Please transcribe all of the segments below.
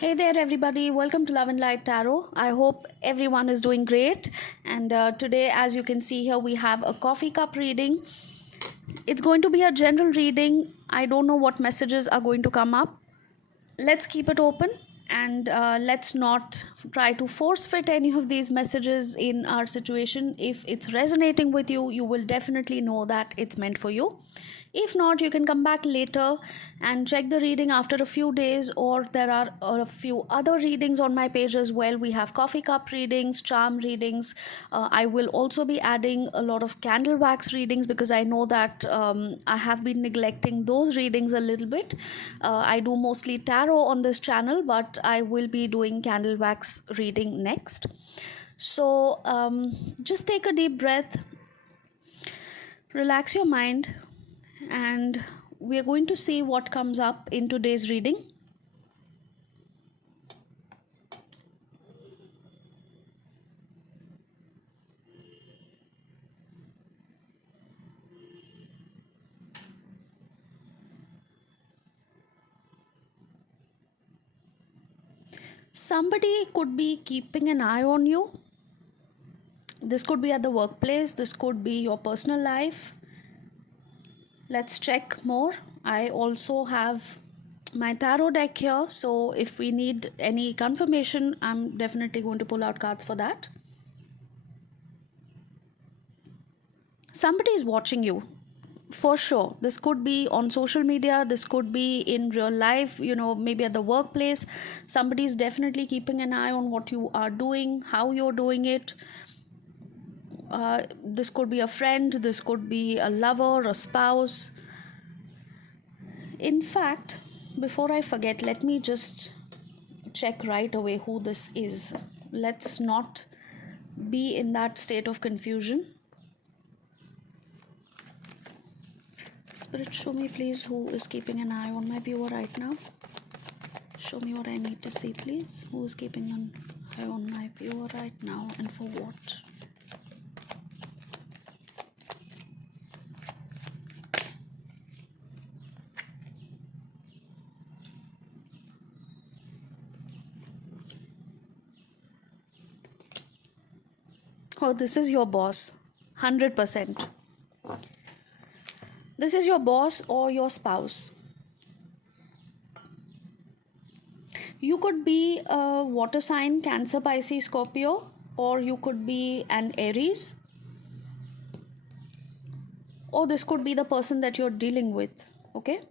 Hey there, everybody. Welcome to Love and Light Tarot. I hope everyone is doing great. And today, as you can see here, we have a coffee cup reading. It's going to be a general reading. I don't know what messages are going to come up. Let's keep it open and let's not try to force fit any of these messages in our situation. If it's resonating with you, you will definitely know that it's meant for you. If not, you can come back later and check the reading after a few days, or there are a few other readings on my page as well. We have coffee cup readings, charm readings. I will also be adding a lot of candle wax readings because I know that I have been neglecting those readings a little bit. I do mostly tarot on this channel, but I will be doing candle wax reading next. So just take a deep breath, relax your mind, and we are going to see what comes up in today's reading. Somebody could be keeping an eye on you. This could be at the workplace, this could be your personal life. Let's check more. I also have my tarot deck here, so if we need any confirmation, I'm definitely going to pull out cards for that. Somebody is watching you, for sure. This could be on social media, this could be in real life, maybe at the workplace. Somebody is definitely keeping an eye on what you are doing, how you're doing it. This could be a friend, this could be a lover, a spouse. In fact, before I forget, let me just check right away who this is. Let's not be in that state of confusion. Spirit, show me please who is keeping an eye on my viewer right now. Show me what I need to see, please. Who is keeping an eye on my viewer right now, and for what? Oh, this is your boss. 100%. This is your boss or your spouse. You could be a water sign, Cancer, Pisces, Scorpio, or you could be an Aries. Or this could be the person that you're dealing with, okay?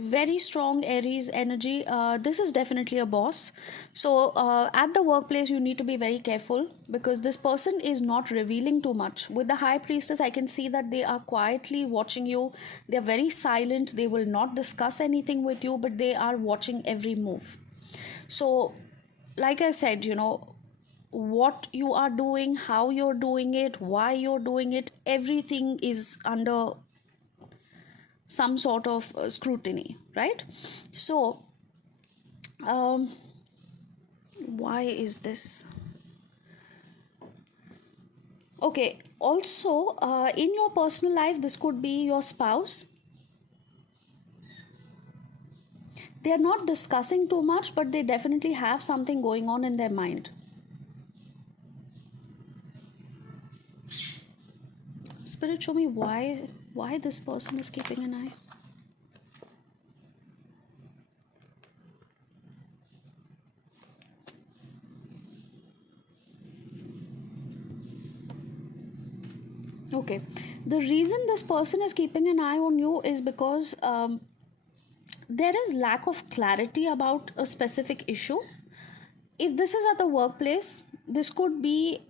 Very strong Aries energy. This is definitely a boss. So at the workplace, you need to be very careful because this person is not revealing too much. With the High Priestess, I can see that they are quietly watching you. They're very silent. They will not discuss anything with you, but they are watching every move. So like I said, what you are doing, how you're doing it, why you're doing it, everything is under some sort of scrutiny, right? So why is this? Okay, also in your personal life, this could be your spouse. They are not discussing too much, but they definitely have something going on in their mind. Spirit, show me why this person is keeping an eye. Okay, the reason this person is keeping an eye on you is because there is lack of clarity about a specific issue. If this is at the workplace, this could be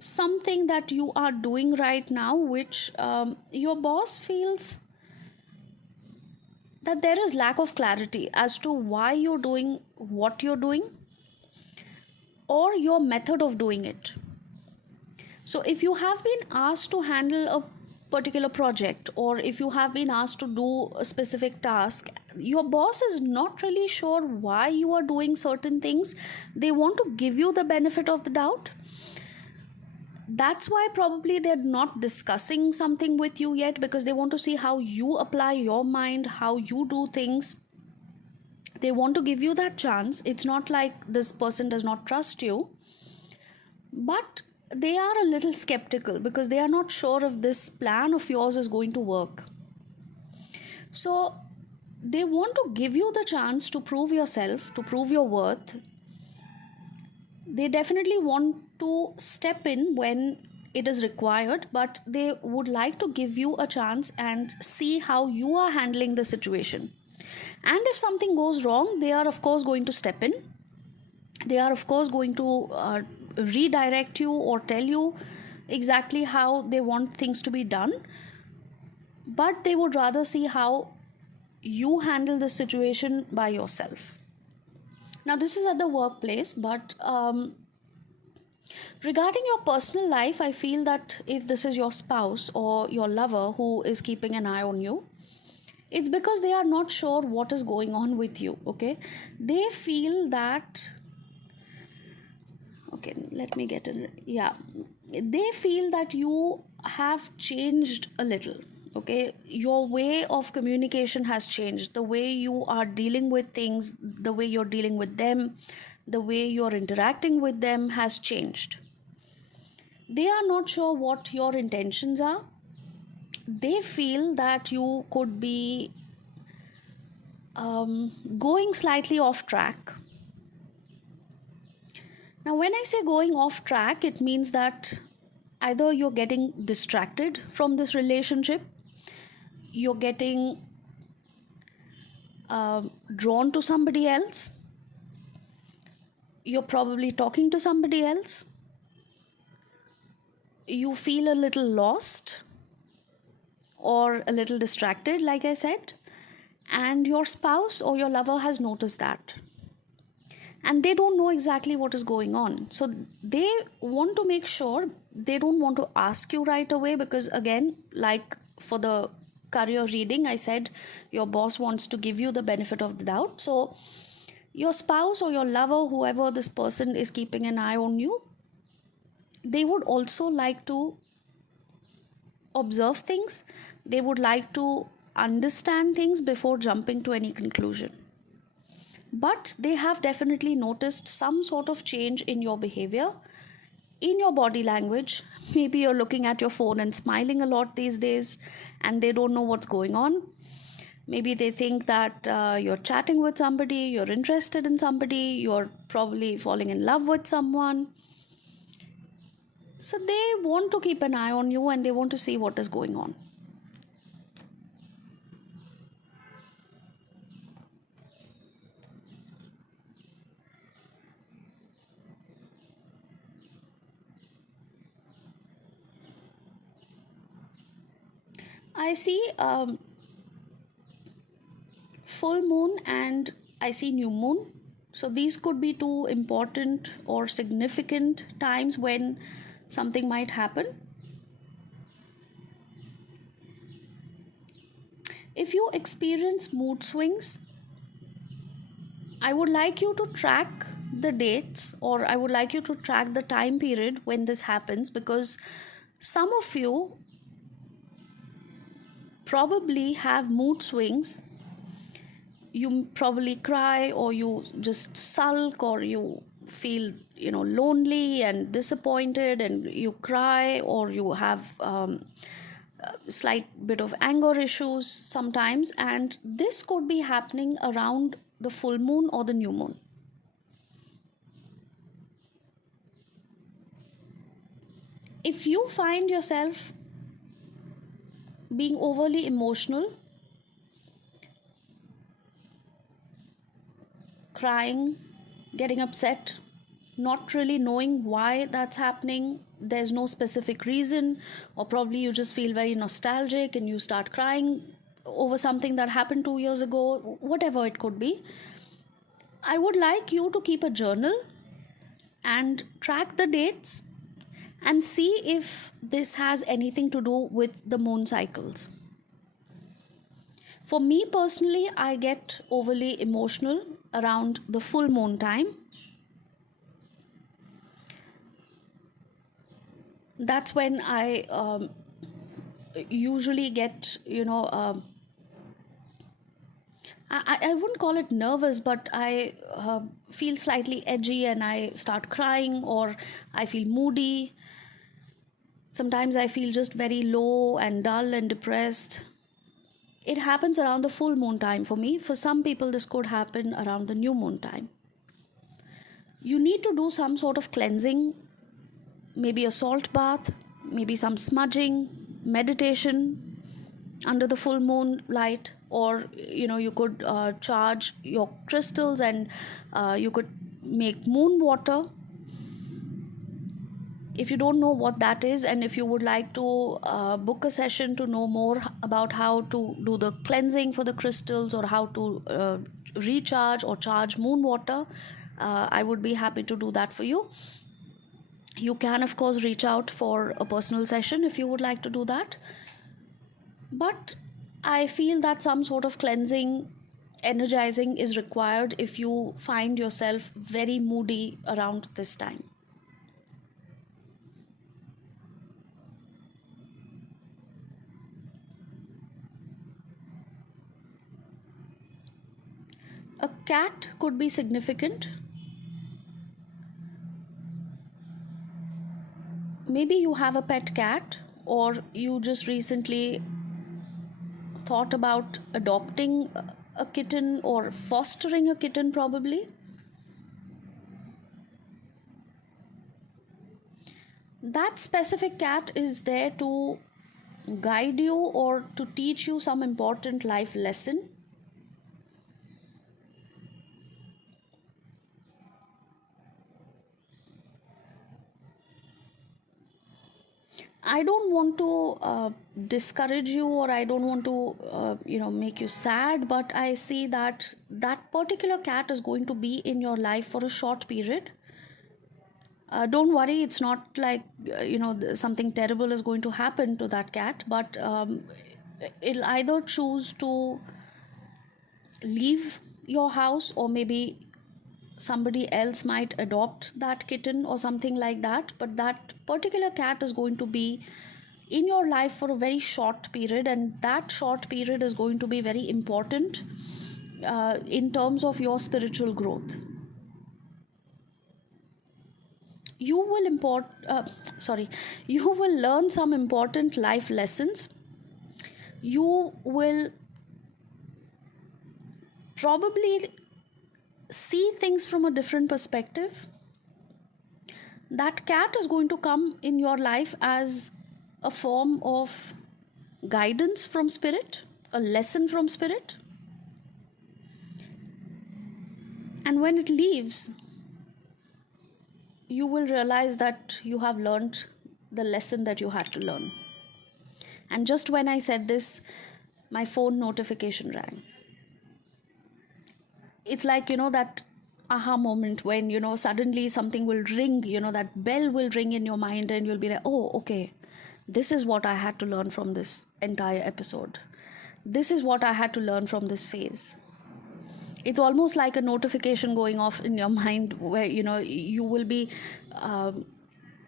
something that you are doing right now which your boss feels that there is lack of clarity as to why you're doing what you're doing or your method of doing it. So if you have been asked to handle a particular project, or if you have been asked to do a specific task, your boss is not really sure why you are doing certain things. They want to give you the benefit of the doubt. That's why probably they're not discussing something with you yet, because they want to see how you apply your mind, how you do things. They want to give you that chance. It's not like this person does not trust you, but they are a little skeptical because they are not sure if this plan of yours is going to work. So they want to give you the chance to prove yourself, to prove your worth. They definitely want to step in when it is required, but they would like to give you a chance and see how you are handling the situation. And if something goes wrong, they are, of course, going to step in. They are, of course, going to redirect you or tell you exactly how they want things to be done. But they would rather see how you handle the situation by yourself. Now, this is at the workplace, but regarding your personal life, I feel that if this is your spouse or your lover who is keeping an eye on you, it's because they are not sure what is going on with you. Okay, they feel that, okay, let me get in, yeah, they feel that you have changed a little. Okay, your way of communication has changed. The way you are dealing with things, the way you're dealing with them, the way you're interacting with them has changed. They are not sure what your intentions are. They feel that you could be going slightly off track. Now, when I say going off track, it means that either you're getting distracted from this relationship, you're getting drawn to somebody else, you're probably talking to somebody else, you feel a little lost or a little distracted, like I said, and your spouse or your lover has noticed that. And they don't know exactly what is going on. So they want to make sure, they don't want to ask you right away because, again, like for the career reading, I said your boss wants to give you the benefit of the doubt. So your spouse or your lover, whoever this person is keeping an eye on you, they would also like to observe things. They would like to understand things before jumping to any conclusion. But they have definitely noticed some sort of change in your behavior, in your body language. Maybe you're looking at your phone and smiling a lot these days, and they don't know what's going on. Maybe they think that you're chatting with somebody, you're interested in somebody, you're probably falling in love with someone. So they want to keep an eye on you and they want to see what is going on. I see full moon and I see new moon. So these could be two important or significant times when something might happen. If you experience mood swings, I would like you to track the dates, or I would like you to track the time period when this happens, because some of you probably have mood swings. You probably cry, or you just sulk, or you feel lonely and disappointed and you cry, or you have a slight bit of anger issues sometimes, and this could be happening around the full moon or the new moon. If you find yourself being overly emotional, crying, getting upset, not really knowing why that's happening, there's no specific reason, or probably you just feel very nostalgic and you start crying over something that happened 2 years ago, whatever it could be, I would like you to keep a journal and track the dates and see if this has anything to do with the moon cycles. For me personally, I get overly emotional around the full moon time. That's when I usually get, I wouldn't call it nervous, but I feel slightly edgy and I start crying, or I feel moody. Sometimes I feel just very low and dull and depressed. It happens around the full moon time for me. For some people, this could happen around the new moon time. You need to do some sort of cleansing, maybe a salt bath, maybe some smudging, meditation under the full moon light, or you could charge your crystals, and you could make moon water. If you don't know what that is, and if you would like to book a session to know more about how to do the cleansing for the crystals, or how to recharge or charge moon water, I would be happy to do that for you. You can, of course, reach out for a personal session if you would like to do that. But I feel that some sort of cleansing, energizing is required if you find yourself very moody around this time. A cat could be significant. Maybe you have a pet cat, or you just recently thought about adopting a kitten or fostering a kitten, probably. That specific cat is there to guide you or to teach you some important life lesson. I don't want to discourage you, or I don't want to, make you sad, but I see that that particular cat is going to be in your life for a short period. Don't worry, it's not like, something terrible is going to happen to that cat, but it'll either choose to leave your house, or maybe somebody else might adopt that kitten or something like that. But that particular cat is going to be in your life for a very short period, and that short period is going to be very important in terms of your spiritual growth. You will you will learn some important life lessons. You will probably see things from a different perspective. That cat is going to come in your life as a form of guidance from spirit, a lesson from spirit. And when it leaves, you will realize that you have learned the lesson that you had to learn. And just when I said this, my phone notification rang. It's like, that aha moment when, suddenly something will ring, that bell will ring in your mind, and you'll be like, oh, okay, this is what I had to learn from this entire episode. This is what I had to learn from this phase. It's almost like a notification going off in your mind, where you will be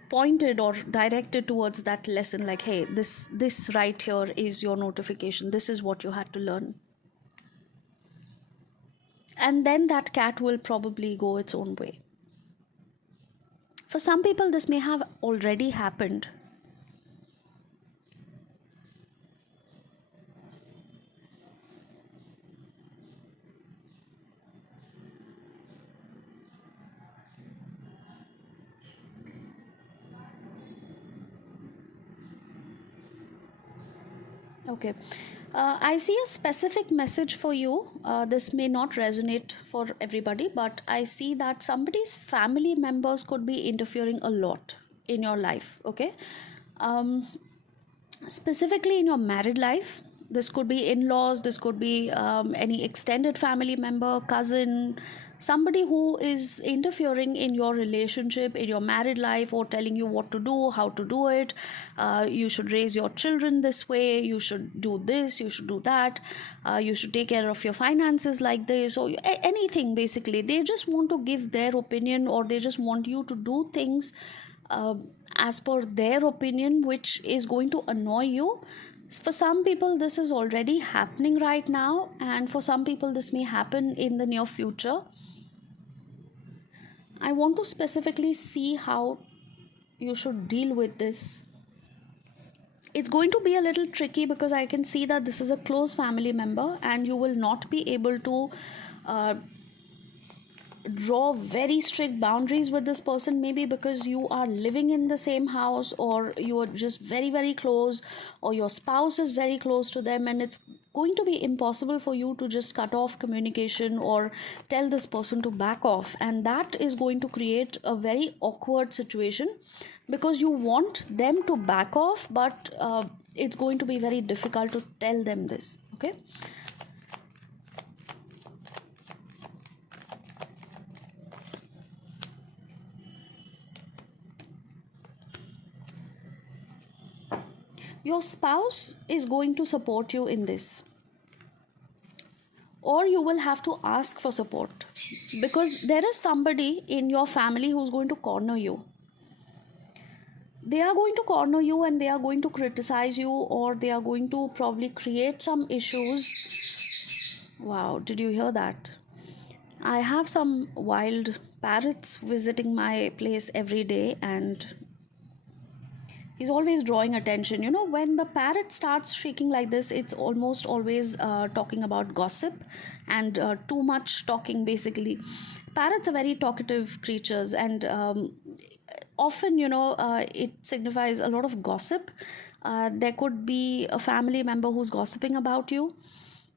pointed or directed towards that lesson, like, hey, this right here is your notification, this is what you had to learn. And then that cat will probably go its own way. For some people, this may have already happened. Okay. I see a specific message for you. This may not resonate for everybody, but I see that somebody's family members could be interfering a lot in your life. Okay. Um, Specifically in your married life, this could be in-laws, this could be any extended family member, cousin, somebody who is interfering in your relationship, in your married life, or telling you what to do, how to do it. You should raise your children this way, you should do this, you should do that, you should take care of your finances like this, or anything. Basically, they just want to give their opinion, or they just want you to do things uh, as per their opinion, which is going to annoy you. For some people, this is already happening right now, and for some people, this may happen in the near future. I want to specifically see how you should deal with this. It's going to be a little tricky because I can see that this is a close family member, and you will not be able to uh, draw very strict boundaries with this person, maybe because you are living in the same house, or you are just very very close, or your spouse is very close to them, and it's going to be impossible for you to just cut off communication or tell this person to back off, and that is going to create a very awkward situation because you want them to back off, but it's going to be very difficult to tell them this. Okay. Your spouse is going to support you in this, or you will have to ask for support, because there is somebody in your family who's going to corner you. They are going to corner you, and they are going to criticize you, or they are going to probably create some issues. Wow, did you hear that? I have some wild parrots visiting my place every day, and he's always drawing attention. When the parrot starts shrieking like this, it's almost always talking about gossip and too much talking, basically. Parrots are very talkative creatures, and often, it signifies a lot of gossip. There could be a family member who's gossiping about you,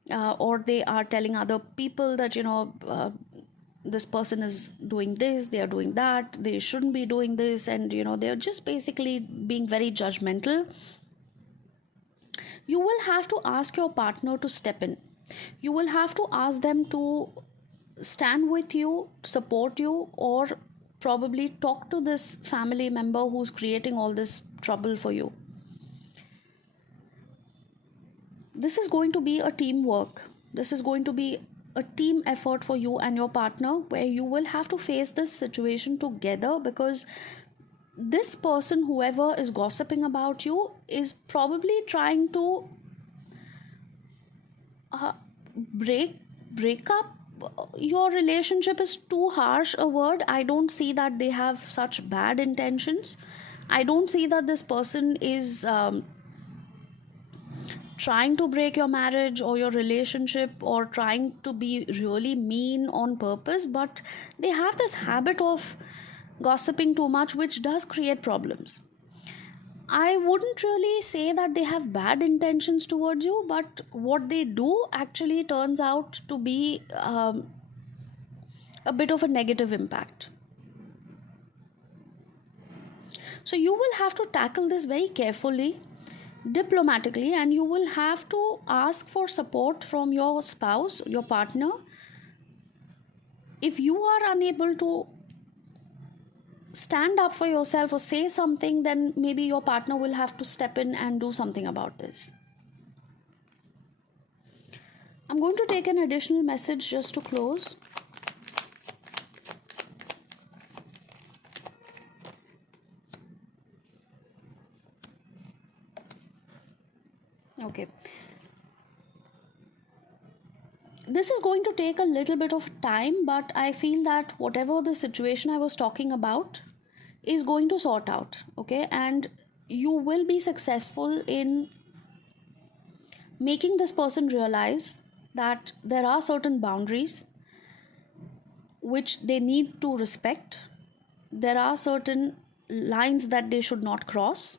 or they are telling other people that, this person is doing this, they are doing that, they shouldn't be doing this, and they're just basically being very judgmental. You will have to ask your partner to step in. You will have to ask them to stand with you, support you, or probably talk to this family member who's creating all this trouble for you. This is going to be a teamwork. This is going to be a team effort for you and your partner, where you will have to face this situation together, because this person, whoever is gossiping about you, is probably trying to uh, break up your relationship. Is too harsh a word. I don't see that they have such bad intentions. I don't see that this person is trying to break your marriage or your relationship, or trying to be really mean on purpose, but they have this habit of gossiping too much, which does create problems. I wouldn't really say that they have bad intentions towards you, but what they do actually turns out to be a bit of a negative impact. So you will have to tackle this very carefully, diplomatically, and you will have to ask for support from your spouse, your partner. If you are unable to stand up for yourself or say something, then maybe your partner will have to step in and do something about this. I'm going to take an additional message just to close. Okay. This is going to take a little bit of time, but I feel that whatever the situation I was talking about is going to sort out. Okay. And you will be successful in making this person realize that there are certain boundaries which they need to respect. There are certain lines that they should not cross.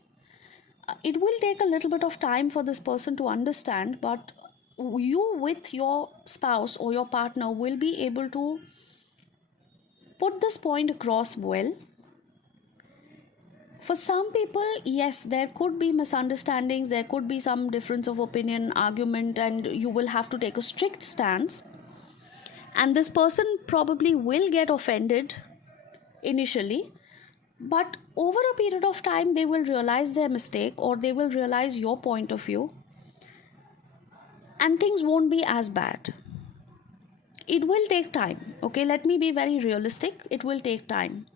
It will take a little bit of time for this person to understand, but you with your spouse or your partner will be able to put this point across well. For some people, yes, there could be misunderstandings, there could be some difference of opinion, argument, and you will have to take a strict stance. And this person probably will get offended initially, but over a period of time, they will realize their mistake, or they will realize your point of view, and things won't be as bad. It will take time. Okay, let me be very realistic. It will take time.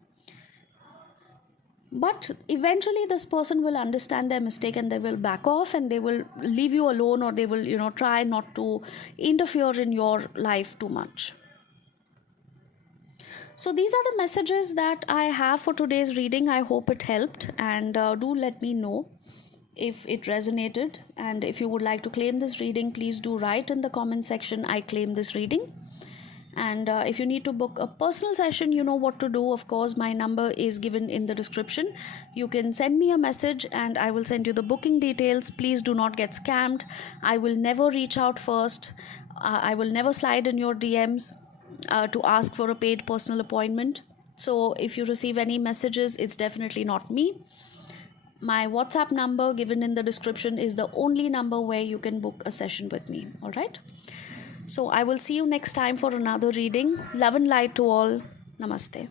But eventually this person will understand their mistake and they will back off and they will leave you alone, or they will, try not to interfere in your life too much. So these are the messages that I have for today's reading. I hope it helped, and do let me know if it resonated. And if you would like to claim this reading, please do write in the comment section, I claim this reading. And if you need to book a personal session, you know what to do. Of course, my number is given in the description. You can send me a message and I will send you the booking details. Please do not get scammed. I will never reach out first. I will never slide in your DMs to ask for a paid personal appointment. So if you receive any messages, it's definitely not me. My WhatsApp number given in the description is the only number where you can book a session with me. All right. So I will see you next time for another reading. Love and light to all. Namaste.